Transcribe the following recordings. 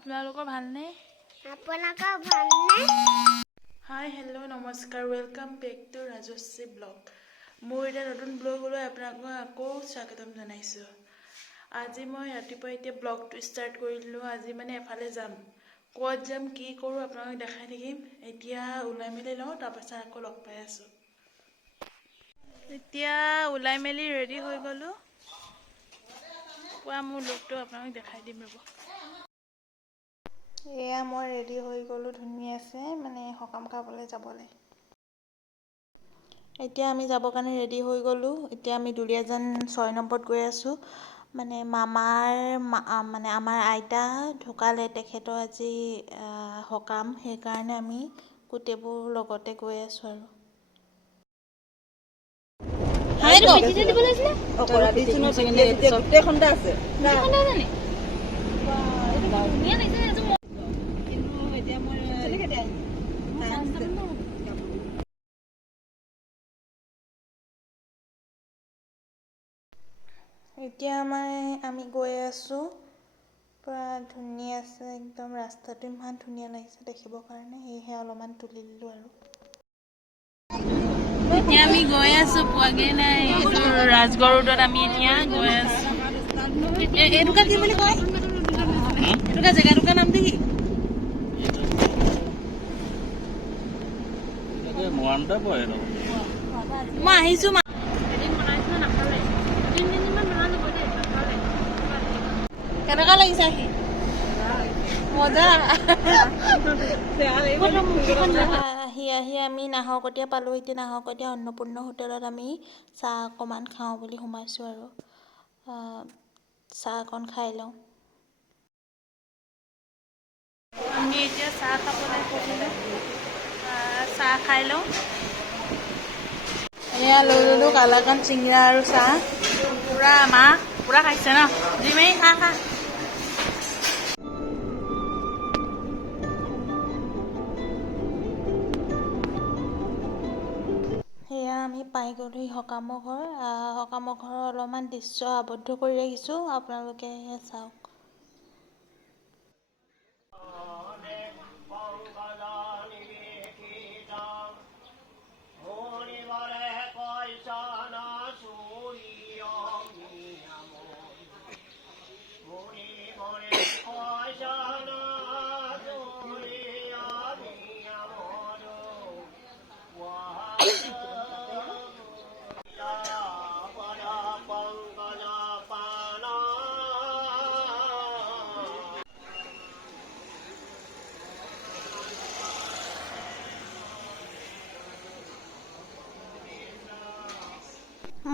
আপোনালোকৰ ভালনে? আপোনালোকৰ ভালনে? হাই হেল্ল' নমস্কাৰ, welcome back to Rajashree blog. মোৰ এটা নতুন ব্লগলৈ আপোনালোকক আকৌ স্বাগতম জনাইছোঁ। আজি মই ৰাতিপুৱা এতিয়া ব্লগটো ষ্টাৰ্ট কৰিলোঁ। আজি মানে এফালে যাম, ক'ত যাম কি কৰোঁ আপোনালোকক দেখাই থাকিম। এতিয়া ওলাই মেলি লওঁ, তাৰপাছত আকৌ লগ পাই আছোঁ। এতিয়া ওলাই মেলি ৰেডি হৈ গ'লোঁ। পুৱা মোৰ লুকটো আপোনালোকক দেখাই দিম ৰ'ব। এয়া মই ৰেডি হৈ গ'লোঁ ধুনীয়াছে, মানে সকাম খাবলৈ যাবলৈ। এতিয়া আমি যাবৰ কাৰণে ৰেডি হৈ গ'লোঁ। এতিয়া আমি দুলীয়াজান 6 নম্বৰত গৈ আছোঁ। মানে মানে আমাৰ আইতা ঢুকালে, তেখেতৰ আজি সকাম, সেইকাৰণে আমি গোটেইবোৰ লগতে গৈ আছোঁ আৰু। এতিয়া আমি গৈ আছোঁ। পুৰা ধুনীয়া আছে, একদম ৰাস্তাটো ইমান ধুনীয়া লাগিছে দেখিবৰ কাৰণে, সেয়েহে অলপমান তুলি দিলোঁ আৰু। এতিয়া আমি গৈ আছোঁ, পোৱাগে নাই। এইটো ৰাজগড় ৰোডত আমি এতিয়া গৈ আছোঁ। এইটুকা কি বুলি কয়? এইটুকা জেগাটুকাৰ নামটো কি? মই আহিছোঁ। কেনেকুৱা লাগিছে আহি? মজা। আহি আমি নাহৰকটীয়া পালোঁ। এতিয়া নাহৰকটীয়া অন্নপূৰ্ণ হোটেলত আমি চাহ অকণমান খাওঁ বুলি সোমাইছোঁ আৰু। চাহ অকণ খাই লওঁ। আমি এতিয়া চাহ খাবলৈ বহিলোঁ। চাহ খাই লওঁ। এয়া লৈ ল'লোঁ কালাকান চিঙৰা আৰু চাহ। পুৰা খাইছে ন? জিমাই খা। সেয়া আমি পাই গ'লোহি সকামৰ ঘৰ। সকামৰ ঘৰৰ অলপমান দৃশ্য আবদ্ধ কৰি ৰাখিছোঁ, আপোনালোকে চাওক।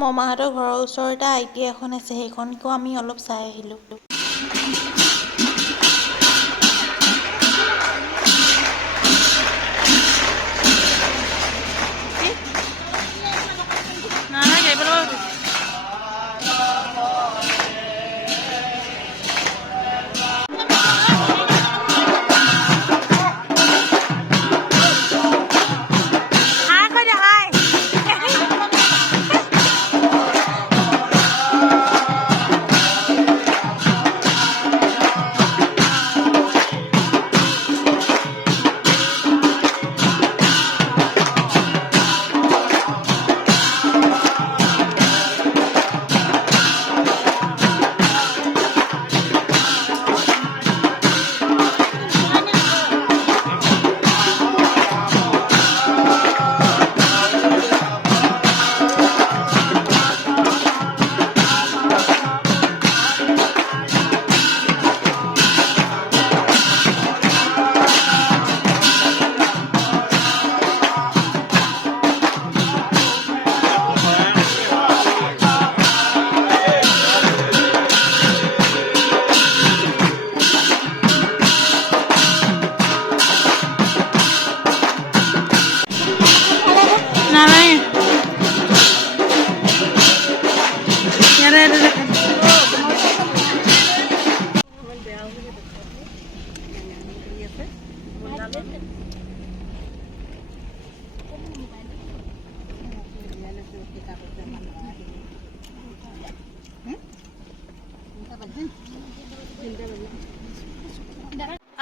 মামাহঁতৰ ঘৰৰ ওচৰতে আইটি এখন আছে, সেইখনকো আমি অলপ চাই আহিলোঁ।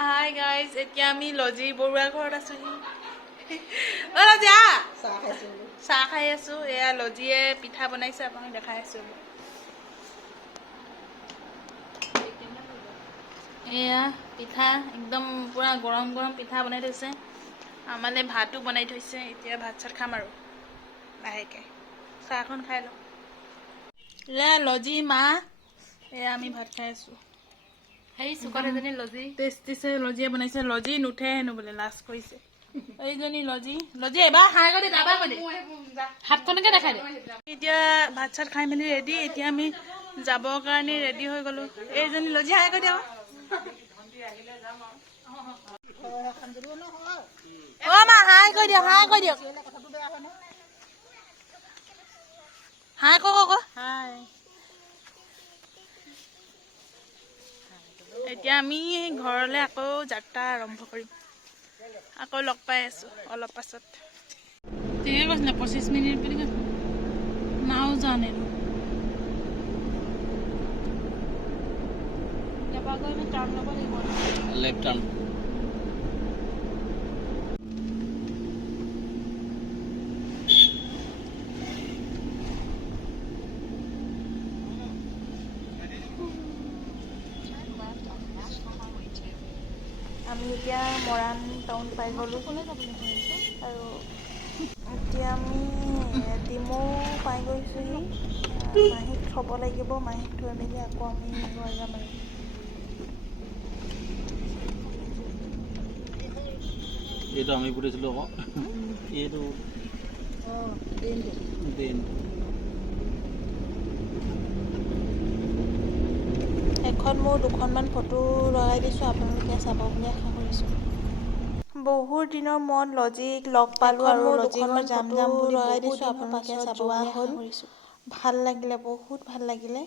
হাই গাইজ, এতিয়া আমি লজি বৰুৱাৰ ঘৰত আছোহি। অ' লজি আহ। চাহ খাই আছো। এয়া লজিয়ে পিঠা বনাইছে, আপোনাক দেখাই আছো। এয়া পিঠা একদম পুৰা গৰম গৰম পিঠা বনাই থৈছে। মানে ভাতো বনাই থৈছে। এতিয়া ভাত চাত খাম আৰু লাহেকে চাহখন খাই লওঁ। এয়া লজি মা, এয়া আমি ভাত খাই আছো। সেই চুকত এজনী লজি টেষ্টিছে লজিয়ে বনাইছে। লজি নুঠে হেনো বোলে, লাজ কৰিছে। এইজনী লজি এবাৰ খাই কৰি তাৰপৰা কৰি হাতখনকে দেখাই দে। এতিয়া ভাত চাত খাই মেলি ৰেডি। এতিয়া আমি যাবৰ কাৰণে ৰেডি হৈ গলো। এইজনী লজি হাই কৰি দিয়ক। অ' মা হাই কৰি দিয়ক, হাই কৰি দিয়ক, হাই কওক আকৌ। এতিয়া আমি ঘৰলৈ আকৌ যাত্ৰা আৰম্ভ কৰিম। আকৌ লগ পাই আছো অলপ পাছত। ঠিকে কৈছিলে 25 মিনিট বুলি কৈছে। নাও জানে ইয়াৰপৰা গৈ আমি টাৰ্ণ ল'ব লাগিব। লেফ্ট টাৰ্ণ। আমি এতিয়া মৰাণ টাউন পাই গ'লোঁ আৰু এতিয়া আমি ডিমৌ পাই গৈছোঁহি। মাহীক থ'ব লাগিব। মাহীক থৈ মেলি আকৌ আমি ঘৰ যাম আৰু। এইটো আমি ফুটিছিলোঁ আকৌ এইটো দিন এখন মোৰ দুখনমান ফটো লগাই দিছোঁ, আপোনালোকে চাব বুলি আশা কৰিছোঁ। বহুত দিনৰ মূৰত লজিক লগ পালোঁ আৰু লজিকত যাম বুলি লগাই দিছোঁ, আপোনালোকে চাব বুলি আশা কৰিছোঁ। ভাল লাগিলে, বহুত ভাল লাগিলে।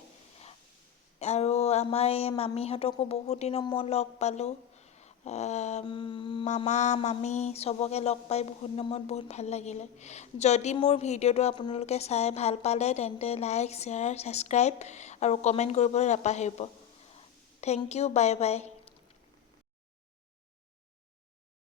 আৰু আমাৰ এই মামীহঁতকো বহুত দিনৰ মূৰত লগ পালোঁ। মামা মামী চবকে লগ পাই বহুত দিনৰ মূৰত বহুত ভাল লাগিলে। যদি মোৰ ভিডিঅ'টো আপোনালোকে চাই ভাল পালে তেন্তে লাইক শ্বেয়াৰ ছাবস্ক্ৰাইব আৰু কমেণ্ট কৰিবলৈ নাপাহৰিব। Thank you, bye by.